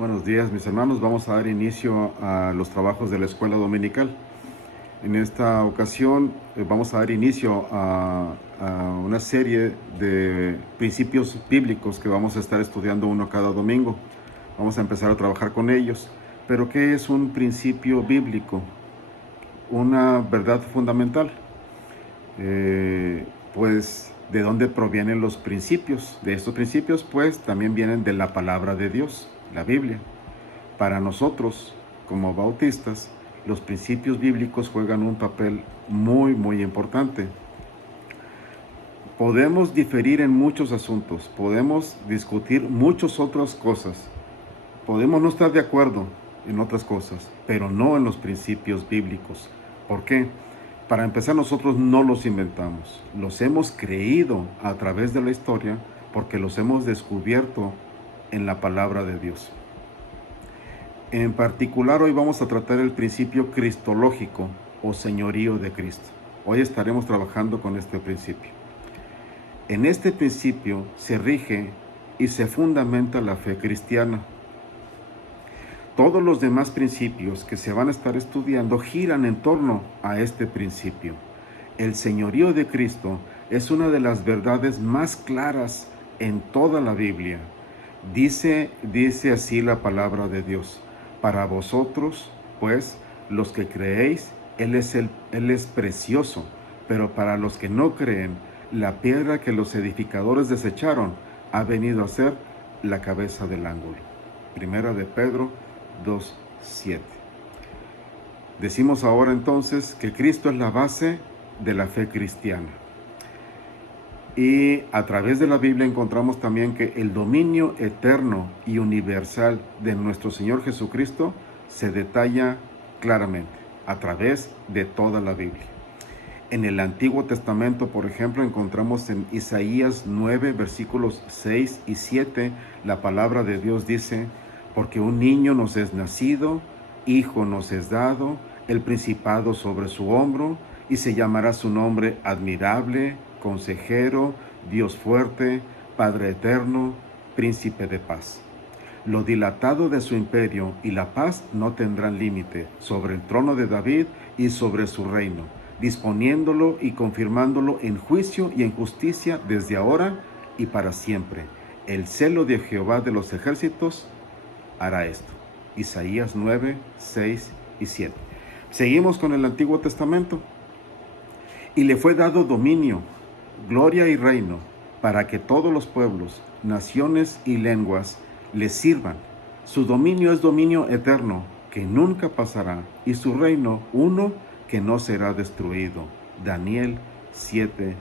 Buenos días, mis hermanos. Vamos a dar inicio a los trabajos de la escuela dominical. En esta ocasión vamos a dar inicio a una serie de principios bíblicos que vamos a estar estudiando uno cada domingo. Vamos a empezar a trabajar con ellos. Pero ¿qué es un principio bíblico? Una verdad fundamental. Pues, ¿de dónde provienen los principios? De estos principios, pues, también vienen de la palabra de Dios, la Biblia. Para nosotros, como bautistas, los principios bíblicos juegan un papel muy importante. Podemos diferir en muchos asuntos, podemos discutir muchas otras cosas, podemos no estar de acuerdo en otras cosas, pero no en los principios bíblicos. ¿Por qué? Para empezar, nosotros no los inventamos, los hemos creído a través de la historia porque los hemos descubierto en la palabra de Dios. En particular, hoy vamos a tratar el principio cristológico o señorío de Cristo. Hoy estaremos trabajando con este principio. En este principio se rige y se fundamenta la fe cristiana. Todos los demás principios que se van a estar estudiando giran en torno a este principio. El señorío de Cristo es una de las verdades más claras en toda la Biblia. Dice así la palabra de Dios: para vosotros, pues, los que creéis, Él es precioso, pero para los que no creen, la piedra que los edificadores desecharon ha venido a ser la cabeza del ángulo. Primera de Pedro 2:7. Decimos ahora entonces que Cristo es la base de la fe cristiana. Y a través de la Biblia encontramos también que el dominio eterno y universal de nuestro Señor Jesucristo se detalla claramente a través de toda la Biblia. En el Antiguo Testamento, por ejemplo, encontramos en Isaías 9, versículos 6 y 7, la palabra de Dios dice: porque un niño nos es nacido, hijo nos es dado, el principado sobre su hombro, y se llamará su nombre Admirable, Consejero, Dios fuerte, Padre eterno, Príncipe de paz. Lo dilatado de su imperio y la paz no tendrán límite sobre el trono de David y sobre su reino, disponiéndolo y confirmándolo en juicio y en justicia desde ahora y para siempre. El celo de Jehová de los ejércitos hará esto. Isaías 9, 6 y 7. Seguimos con el Antiguo Testamento. Y le fue dado dominio, gloria y reino, para que todos los pueblos, naciones y lenguas le sirvan. Su dominio es dominio eterno, que nunca pasará, y su reino uno que no será destruido. Daniel 7:14.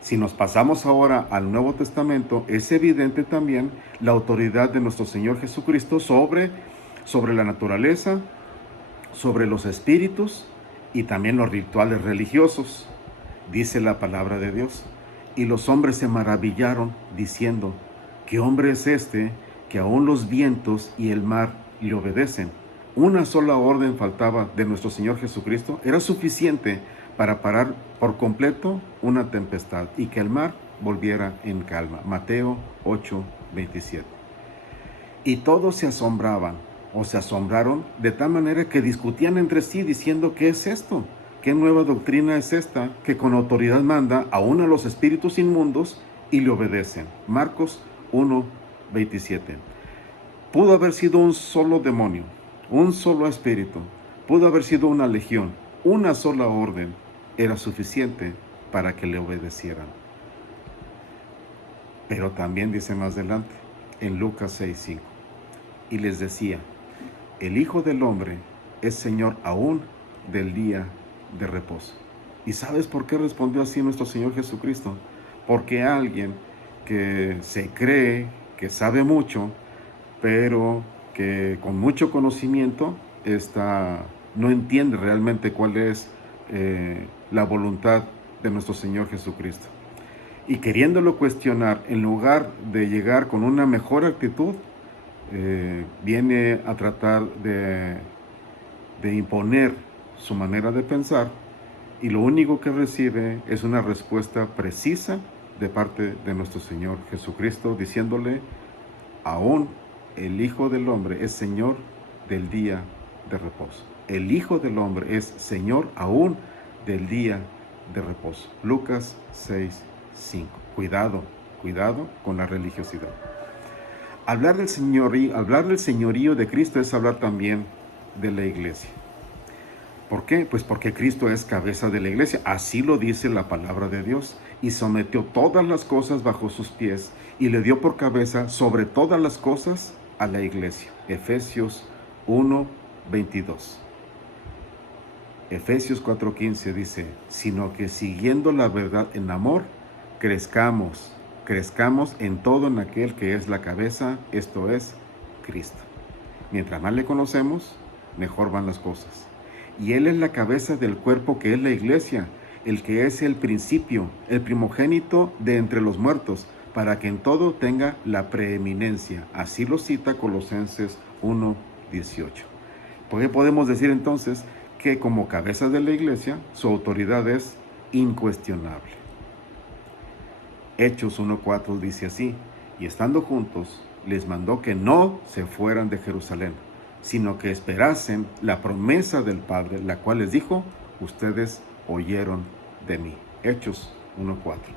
Si nos pasamos ahora al Nuevo Testamento, es evidente también la autoridad de nuestro Señor Jesucristo sobre la naturaleza, sobre los espíritus y también los rituales religiosos. Dice la palabra de Dios: y los hombres se maravillaron, diciendo: ¿qué hombre es este que aún los vientos y el mar le obedecen? Una sola orden faltaba de nuestro Señor Jesucristo. Era suficiente para parar por completo una tempestad y que el mar volviera en calma. Mateo 8:27. Y todos se asombraban o se asombraron de tal manera que discutían entre sí diciendo: ¿qué es esto? ¿Qué nueva doctrina es esta que con autoridad manda aún a los espíritus inmundos y le obedecen? Marcos 1:27. Pudo haber sido un solo demonio, un solo espíritu, pudo haber sido una legión, una sola orden era suficiente para que le obedecieran. Pero también dice más adelante, en Lucas 6:5, y les decía: el Hijo del Hombre es Señor aún del día de reposo. ¿Y sabes por qué respondió así nuestro Señor Jesucristo? Porque alguien que se cree que sabe mucho, pero que con mucho conocimiento no entiende realmente cuál es la voluntad de nuestro Señor Jesucristo. Y queriéndolo cuestionar, en lugar de llegar con una mejor actitud, viene a tratar de imponer su manera de pensar, y lo único que recibe es una respuesta precisa de parte de nuestro Señor Jesucristo, diciéndole: aún el Hijo del Hombre es Señor del día de reposo. El Hijo del Hombre es Señor aún del día de reposo. Lucas 6:5. Cuidado con la religiosidad. Hablar del señorío de Cristo es hablar también de la iglesia. ¿Por qué? Pues porque Cristo es cabeza de la iglesia, así lo dice la palabra de Dios, y sometió todas las cosas bajo sus pies, y le dio por cabeza sobre todas las cosas a la iglesia. Efesios 1:22. Efesios 4:15 dice, sino que siguiendo la verdad en amor, crezcamos en todo en aquel que es la cabeza, esto es, Cristo. Mientras más le conocemos, mejor van las cosas. Y Él es la cabeza del cuerpo que es la iglesia, el que es el principio, el primogénito de entre los muertos, para que en todo tenga la preeminencia. Así lo cita Colosenses 1:18. ¿Por qué podemos decir entonces que como cabeza de la iglesia, su autoridad es incuestionable? Hechos 1:4 dice así, y estando juntos, les mandó que no se fueran de Jerusalén, sino que esperasen la promesa del Padre, la cual les dijo, ustedes oyeron de mí. Hechos 1:4.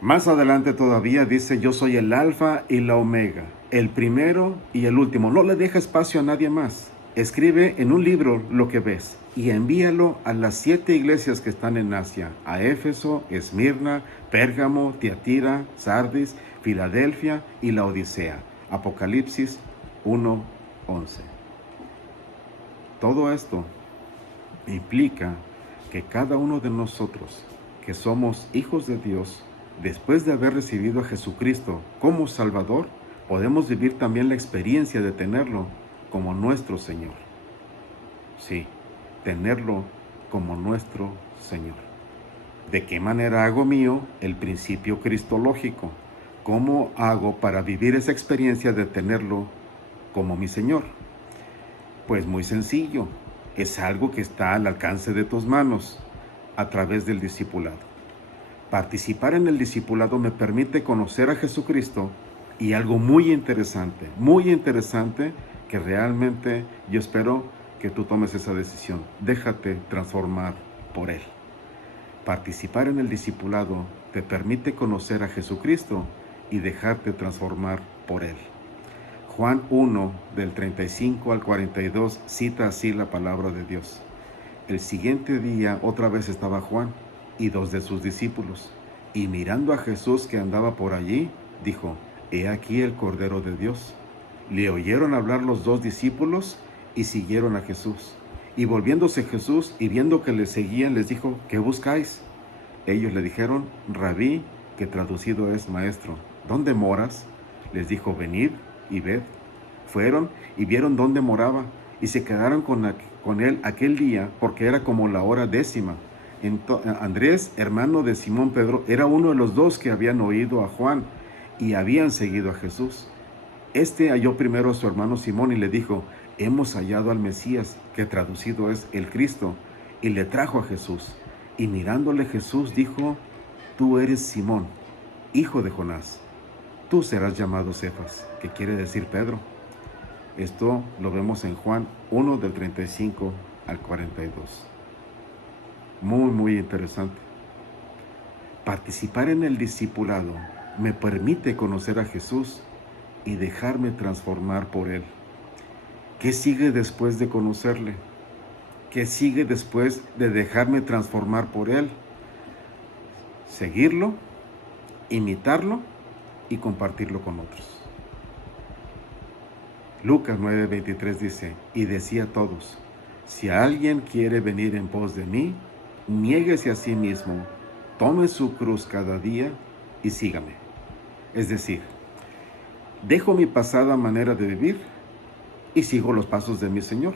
Más adelante todavía dice, yo soy el alfa y la omega, el primero y el último. No le deja espacio a nadie más. Escribe en un libro lo que ves y envíalo a las 7 iglesias que están en Asia, a Éfeso, Esmirna, Pérgamo, Tiatira, Sardis, Filadelfia y la Odisea. Apocalipsis 1:11. Todo esto implica que cada uno de nosotros, que somos hijos de Dios, después de haber recibido a Jesucristo como Salvador, podemos vivir también la experiencia de tenerlo como nuestro Señor. Sí, tenerlo como nuestro Señor. ¿De qué manera hago mío el principio cristológico? ¿Cómo hago para vivir esa experiencia de tenerlo como mi Señor? Pues muy sencillo, es algo que está al alcance de tus manos a través del discipulado. Participar en el discipulado me permite conocer a Jesucristo y algo muy interesante que realmente yo espero que tú tomes esa decisión. Déjate transformar por Él. Participar en el discipulado te permite conocer a Jesucristo y dejarte transformar por Él. Juan 1, del 35 al 42, cita así la palabra de Dios. El siguiente día otra vez estaba Juan y 2 de sus discípulos, y mirando a Jesús que andaba por allí, dijo, he aquí el Cordero de Dios. Le oyeron hablar los 2 discípulos y siguieron a Jesús. Y volviéndose Jesús y viendo que le seguían, les dijo, ¿qué buscáis? Ellos le dijeron, Rabí, que traducido es maestro, ¿dónde moras? Les dijo, venid y ved. Fueron y vieron dónde moraba y se quedaron con él aquel día, porque era como la hora 10:00. Andrés, hermano de Simón Pedro, era uno de los 2 que habían oído a Juan y habían seguido a Jesús. Este halló primero a su hermano Simón y le dijo, hemos hallado al Mesías, que traducido es el Cristo, y le trajo a Jesús. Y mirándole Jesús dijo, tú eres Simón, hijo de Jonás. Tú serás llamado Cefas, que quiere decir Pedro. Esto lo vemos en Juan 1, del 35 al 42. Muy interesante. Participar en el discipulado me permite conocer a Jesús y dejarme transformar por Él. ¿Qué sigue después de conocerle? ¿Qué sigue después de dejarme transformar por Él? Seguirlo, imitarlo y compartirlo con otros. Lucas 9:23 dice, y decía a todos, si alguien quiere venir en pos de mí, niéguese a sí mismo, tome su cruz cada día y sígame. Es decir, dejo mi pasada manera de vivir y sigo los pasos de mi Señor.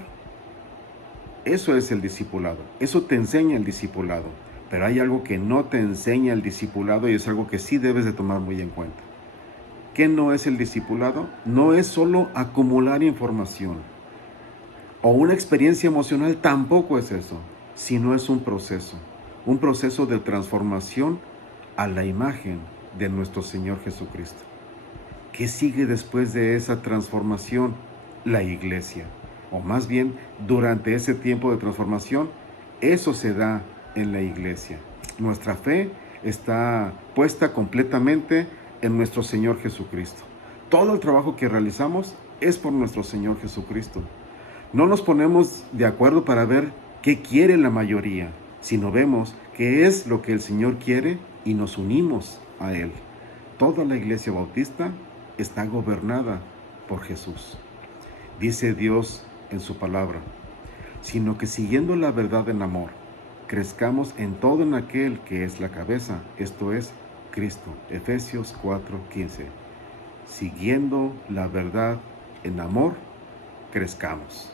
Eso es el discipulado, eso te enseña el discipulado, pero hay algo que no te enseña el discipulado y es algo que sí debes de tomar muy en cuenta. ¿Qué no es el discipulado? No es solo acumular información o una experiencia emocional, tampoco es eso, sino es un proceso de transformación a la imagen de nuestro Señor Jesucristo. ¿Qué sigue después de esa transformación? La iglesia. O más bien, durante ese tiempo de transformación, eso se da en la iglesia. Nuestra fe está puesta completamente en nuestro Señor Jesucristo. Todo el trabajo que realizamos es por nuestro Señor Jesucristo. No nos ponemos de acuerdo para ver qué quiere la mayoría, sino vemos qué es lo que el Señor quiere y nos unimos a Él. Toda la iglesia bautista está gobernada por Jesús. Dice Dios en su palabra, sino que siguiendo la verdad en amor, crezcamos en todo en aquel que es la cabeza, esto es Cristo. Efesios 4:15. Siguiendo la verdad en amor, crezcamos.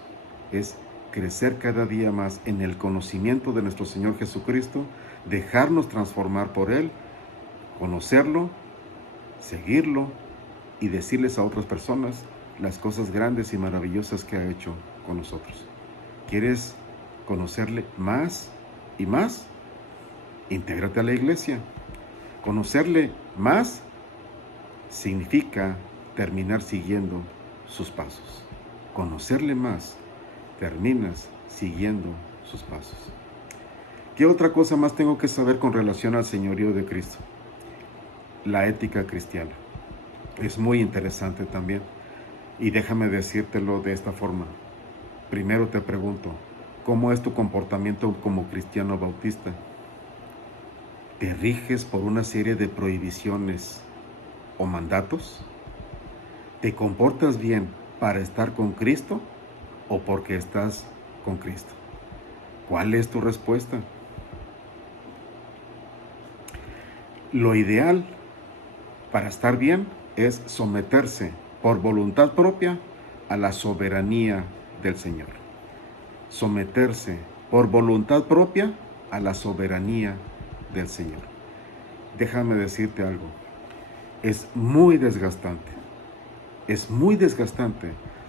Es crecer cada día más en el conocimiento de nuestro Señor Jesucristo, dejarnos transformar por Él, conocerlo, seguirlo y decirles a otras personas las cosas grandes y maravillosas que ha hecho con nosotros. ¿Quieres conocerle más y más? Intégrate a la iglesia. Conocerle más significa terminar siguiendo sus pasos. Conocerle más, terminas siguiendo sus pasos. ¿Qué otra cosa más tengo que saber con relación al señorío de Cristo? La ética cristiana. Es muy interesante también. Y déjame decírtelo de esta forma. Primero te pregunto, ¿cómo es tu comportamiento como cristiano bautista? ¿Te riges por una serie de prohibiciones o mandatos? ¿Te comportas bien para estar con Cristo o porque estás con Cristo? ¿Cuál es tu respuesta? Lo ideal para estar bien es someterse por voluntad propia a la soberanía del Señor. Someterse por voluntad propia a la soberanía del Señor. Déjame decirte algo. Es muy desgastante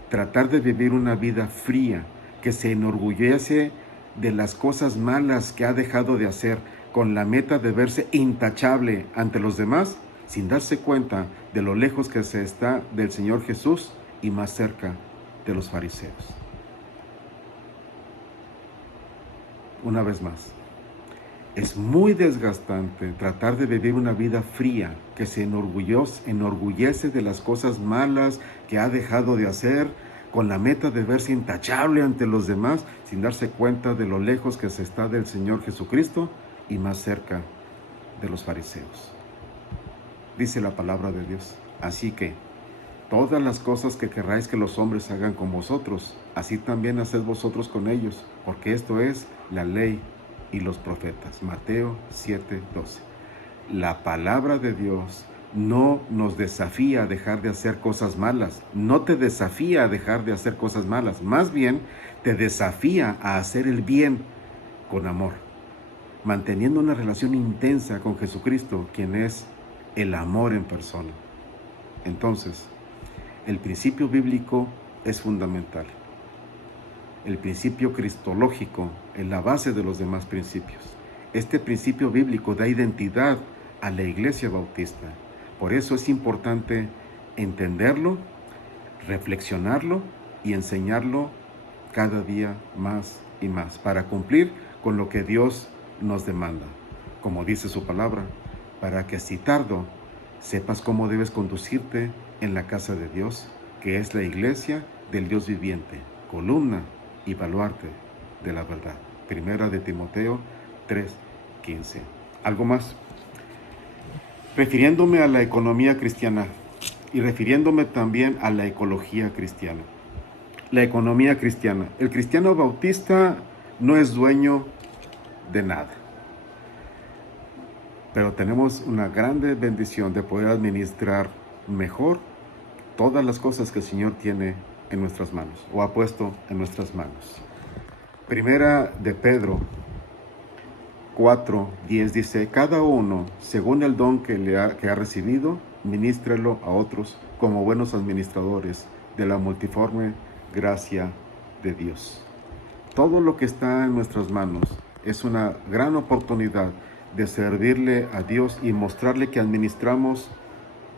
tratar de vivir una vida fría que se enorgullece de las cosas malas que ha dejado de hacer con la meta de verse intachable ante los demás, sin darse cuenta de lo lejos que se está del Señor Jesús y más cerca de los fariseos. Una vez más, es muy desgastante tratar de vivir una vida fría que se enorgullece de las cosas malas que ha dejado de hacer con la meta de verse intachable ante los demás sin darse cuenta de lo lejos que se está del Señor Jesucristo y más cerca de los fariseos. Dice la palabra de Dios, así que todas las cosas que querráis que los hombres hagan con vosotros, así también haced vosotros con ellos, porque esto es la ley y los profetas. Mateo 7:12. La palabra de Dios no nos desafía a dejar de hacer cosas malas, no te desafía a dejar de hacer cosas malas, más bien te desafía a hacer el bien con amor, manteniendo una relación intensa con Jesucristo, quien es el amor en persona. Entonces, el principio bíblico es fundamental. El principio cristológico es la base de los demás principios. Este principio bíblico da identidad a la Iglesia Bautista. Por eso es importante entenderlo, reflexionarlo y enseñarlo cada día más y más para cumplir con lo que Dios nos demanda. Como dice su palabra, para que si tardo sepas cómo debes conducirte en la casa de Dios, que es la iglesia del Dios viviente, columna y baluarte de la verdad. Primera de Timoteo 3:15. ¿Algo más? Refiriéndome a la economía cristiana y refiriéndome también a la ecología cristiana. La economía cristiana. El cristiano bautista no es dueño de nada, pero tenemos una grande bendición de poder administrar mejor todas las cosas que el Señor tiene en nuestras manos o ha puesto en nuestras manos. Primera de Pedro 4:10 dice, cada uno, según el don que ha recibido, ministrelo a otros como buenos administradores de la multiforme gracia de Dios. Todo lo que está en nuestras manos es una gran oportunidad de servirle a Dios y mostrarle que administramos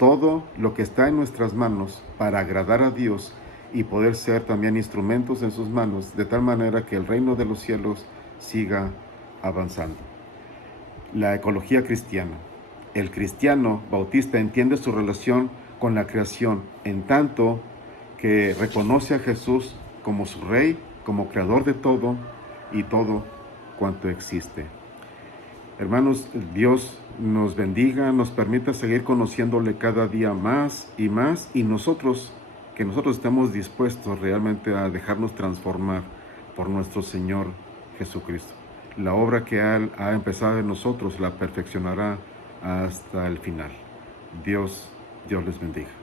todo lo que está en nuestras manos para agradar a Dios y poder ser también instrumentos en sus manos, de tal manera que el reino de los cielos siga avanzando. La ecología cristiana. El cristiano bautista entiende su relación con la creación, en tanto que reconoce a Jesús como su Rey, como creador de todo y todo cuanto existe. Hermanos, Dios nos bendiga, nos permita seguir conociéndole cada día más, y que nosotros estemos dispuestos realmente a dejarnos transformar por nuestro Señor Jesucristo. La obra que Él ha empezado en nosotros la perfeccionará hasta el final. Dios les bendiga.